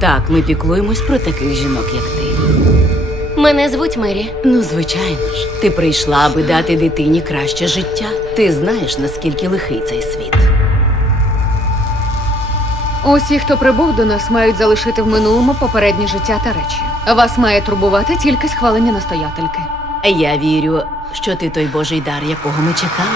Так, ми піклуємось про таких жінок, як ти. Мене звуть Мері. Ну, звичайно ж, ти прийшла, аби дати дитині краще життя. Ти знаєш, наскільки лихий цей світ. Усі, хто прибув до нас, мають залишити в минулому попереднє життя та речі. Вас має турбувати тільки схвалення настоятельки. Я вірю, що ти той Божий дар, якого ми чекали.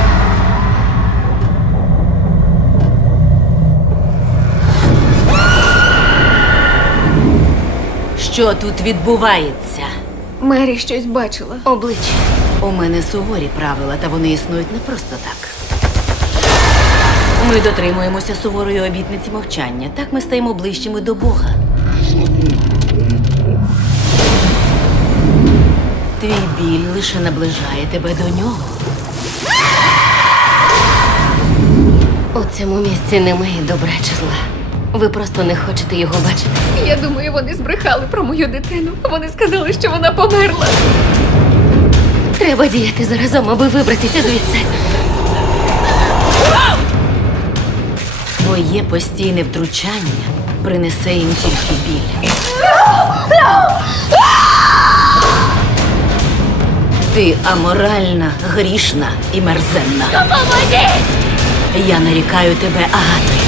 Що тут відбувається? Мері щось бачила. Обличчя. У мене суворі правила, та вони існують не просто так. Ми дотримуємося суворої обітниці мовчання. Так ми стаємо ближчими до Бога. Твій біль лише наближає тебе до нього. У цьому місці немає добра чи зла. Ви просто не хочете його бачити. Я думаю, вони збрехали про мою дитину. Вони сказали, що вона померла. Треба діяти заразом, аби вибратися звідси. Твоє постійне втручання принесе їм тільки біль. Ти аморальна, грішна і мерзенна. Допоможіть! Я нарікаю тебе Агатою.